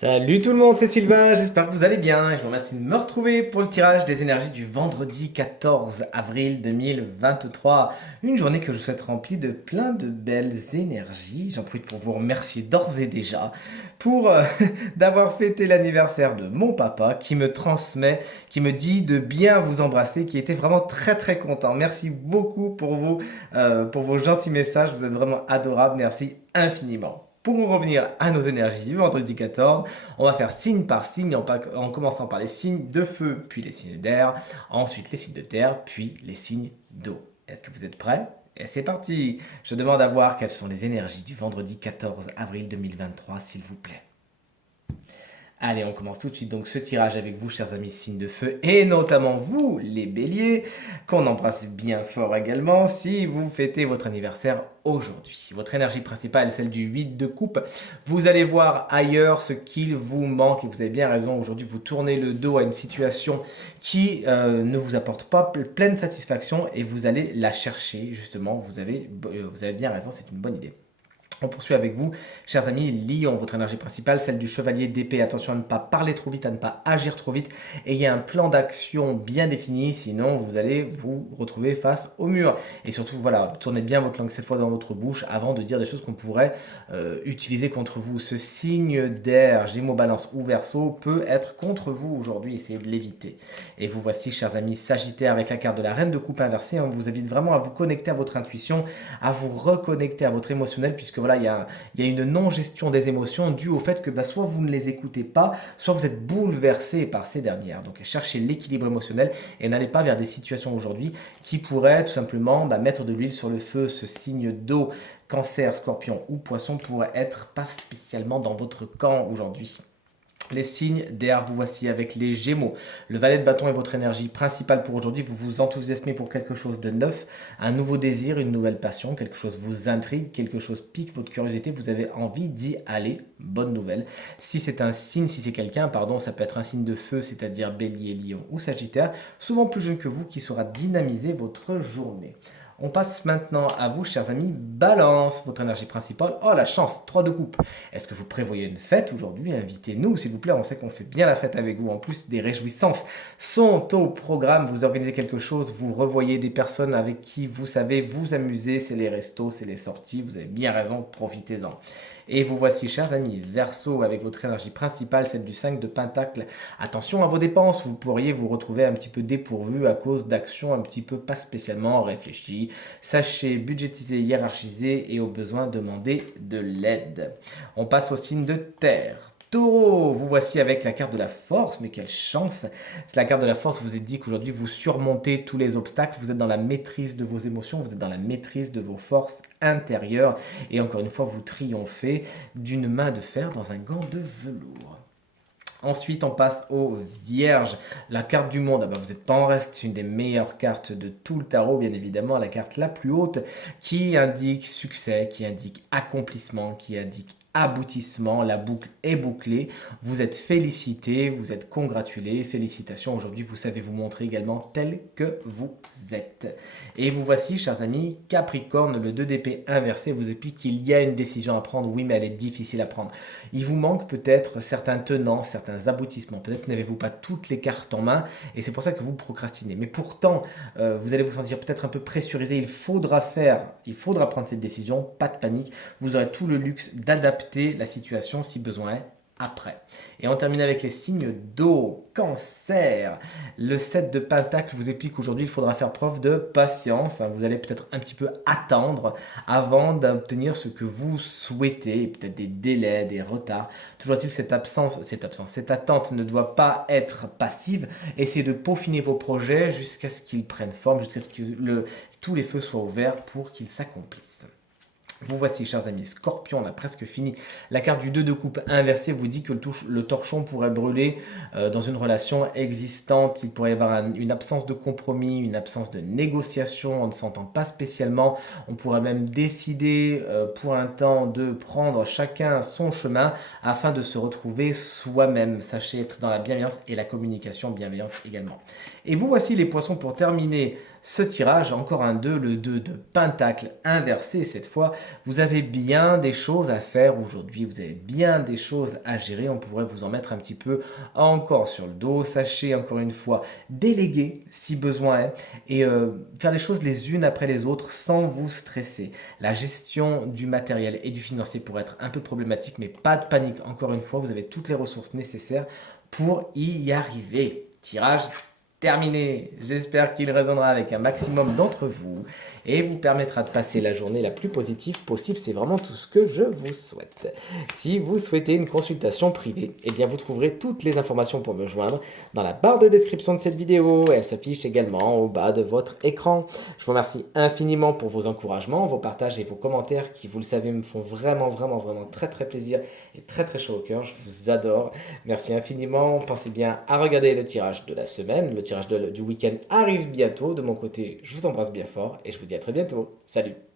Salut tout le monde, c'est Sylvain, j'espère que vous allez bien. Je vous remercie de me retrouver pour le tirage des énergies du vendredi 14 avril 2023. Une journée que je souhaite remplie de plein de belles énergies. J'en profite pour vous remercier d'ores et déjà pour d'avoir fêté l'anniversaire de mon papa qui me transmet, qui me dit de bien vous embrasser, qui était vraiment très content. Merci beaucoup pour vos gentils messages, vous êtes vraiment adorables, merci infiniment. Pour en revenir à nos énergies du vendredi 14, on va faire signe par signe en commençant par les signes de feu, puis les signes d'air, ensuite les signes de terre, puis les signes d'eau. Est-ce que vous êtes prêts? Et c'est parti. Je demande à voir quelles sont les énergies du vendredi 14 avril 2023, s'il vous plaît. Allez, on commence tout de suite donc ce tirage avec vous, chers amis signes de feu, et notamment vous, les béliers, qu'on embrasse bien fort également si vous fêtez votre anniversaire aujourd'hui. Votre énergie principale est celle du 8 de coupe. Vous allez voir ailleurs ce qu'il vous manque, et vous avez bien raison, aujourd'hui vous tournez le dos à une situation qui ne vous apporte pas pleine satisfaction, et vous allez la chercher, justement, vous avez bien raison, c'est une bonne idée. On poursuit avec vous, chers amis, Lion, votre énergie principale, celle du chevalier d'épée. Attention à ne pas parler trop vite, à ne pas agir trop vite. Ayez un plan d'action bien défini, sinon vous allez vous retrouver face au mur. Et surtout, voilà, tournez bien votre langue cette fois dans votre bouche avant de dire des choses qu'on pourrait utiliser contre vous. Ce signe d'air, Gémeaux, Balance ou Verseau, peut être contre vous aujourd'hui. Essayez de l'éviter. Et vous voici, chers amis, Sagittaire, avec la carte de la Reine de coupe inversée. On vous invite vraiment à vous connecter à votre intuition, à vous reconnecter à votre émotionnel, puisque voilà, il y a une non-gestion des émotions due au fait que soit vous ne les écoutez pas, soit vous êtes bouleversé par ces dernières. Donc cherchez l'équilibre émotionnel et n'allez pas vers des situations aujourd'hui qui pourraient tout simplement mettre de l'huile sur le feu. Ce signe d'eau, Cancer, Scorpion ou Poisson pourrait être pas spécialement dans votre camp aujourd'hui. Les signes d'air, vous voici avec les Gémeaux. Le valet de bâton est votre énergie principale pour aujourd'hui. Vous vous enthousiasmez pour quelque chose de neuf, un nouveau désir, une nouvelle passion, quelque chose vous intrigue, quelque chose pique votre curiosité, vous avez envie d'y aller. Bonne nouvelle. Si c'est un signe, si c'est quelqu'un, pardon, ça peut être un signe de feu, c'est-à-dire Bélier, Lion ou Sagittaire, souvent plus jeune que vous, qui saura dynamiser votre journée. On passe maintenant à vous, chers amis, Balance, votre énergie principale. Oh, la chance, 3 de coupe. Est-ce que vous prévoyez une fête aujourd'hui? Invitez-nous, s'il vous plaît. On sait qu'on fait bien la fête avec vous. En plus, des réjouissances sont au programme. Vous organisez quelque chose, vous revoyez des personnes avec qui vous savez vous amuser. C'est les restos, c'est les sorties. Vous avez bien raison, profitez-en. Et vous voici, chers amis, Verseau, avec votre énergie principale, celle du 5 de Pentacle. Attention à vos dépenses, vous pourriez vous retrouver un petit peu dépourvu à cause d'actions un petit peu pas spécialement réfléchies. Sachez budgétiser, hiérarchiser et au besoin demander de l'aide. On passe au signe de terre. Taureau, vous voici avec la carte de la force, mais quelle chance! La carte de la force vous dit qu'aujourd'hui vous surmontez tous les obstacles, vous êtes dans la maîtrise de vos émotions, vous êtes dans la maîtrise de vos forces intérieures, et encore une fois vous triomphez d'une main de fer dans un gant de velours. Ensuite, on passe aux Vierges. La carte du monde, vous n'êtes pas en reste, une des meilleures cartes de tout le tarot, bien évidemment, la carte la plus haute qui indique succès, qui indique accomplissement, qui indique aboutissement, la boucle est bouclée, vous êtes félicité, vous êtes congratulé, félicitations, aujourd'hui vous savez vous montrer également tel que vous êtes. Et vous voici, chers amis, Capricorne, le 2 d'épée inversé vous explique qu'il y a une décision à prendre, oui mais elle est difficile à prendre. Il vous manque peut-être certains tenants, certains aboutissements, peut-être n'avez-vous pas toutes les cartes en main et c'est pour ça que vous procrastinez. Mais pourtant, vous allez vous sentir peut-être un peu pressurisé, il faudra prendre cette décision, pas de panique, vous aurez tout le luxe d'adapter la situation si besoin est après. Et on termine avec les signes d'eau. Cancer. Le 7 de Pentacle vous explique qu'aujourd'hui, il faudra faire preuve de patience. Vous allez peut-être un petit peu attendre avant d'obtenir ce que vous souhaitez. Peut-être des délais, des retards. Toujours est-il cette attente ne doit pas être passive. Essayez de peaufiner vos projets jusqu'à ce qu'ils prennent forme, jusqu'à ce que tous les feux soient ouverts pour qu'ils s'accomplissent. Vous voici, chers amis, Scorpion, on a presque fini. La carte du 2 de coupe inversé vous dit que le torchon pourrait brûler dans une relation existante. Il pourrait y avoir une absence de compromis, une absence de négociation, on ne s'entend pas spécialement. On pourrait même décider pour un temps de prendre chacun son chemin afin de se retrouver soi-même. Sachez être dans la bienveillance et la communication bienveillante également. Et vous voici les poissons pour terminer ce tirage, encore un 2, le 2 de pentacle inversé cette fois. Vous avez bien des choses à faire aujourd'hui, vous avez bien des choses à gérer, on pourrait vous en mettre un petit peu encore sur le dos. Sachez encore une fois, déléguer si besoin est et faire les choses les unes après les autres sans vous stresser. La gestion du matériel et du financier pourrait être un peu problématique, mais pas de panique. Encore une fois, vous avez toutes les ressources nécessaires pour y arriver. Tirage terminé. J'espère qu'il résonnera avec un maximum d'entre vous et vous permettra de passer la journée la plus positive possible. C'est vraiment tout ce que je vous souhaite. Si vous souhaitez une consultation privée, eh bien vous trouverez toutes les informations pour me joindre dans la barre de description de cette vidéo. Elle s'affiche également au bas de votre écran. Je vous remercie infiniment pour vos encouragements, vos partages et vos commentaires qui, vous le savez, me font vraiment très plaisir et très chaud au cœur. Je vous adore. Merci infiniment. Pensez bien à regarder le tirage de la semaine. Le tirage du week-end arrive bientôt. De mon côté, je vous embrasse bien fort et je vous dis à très bientôt. Salut!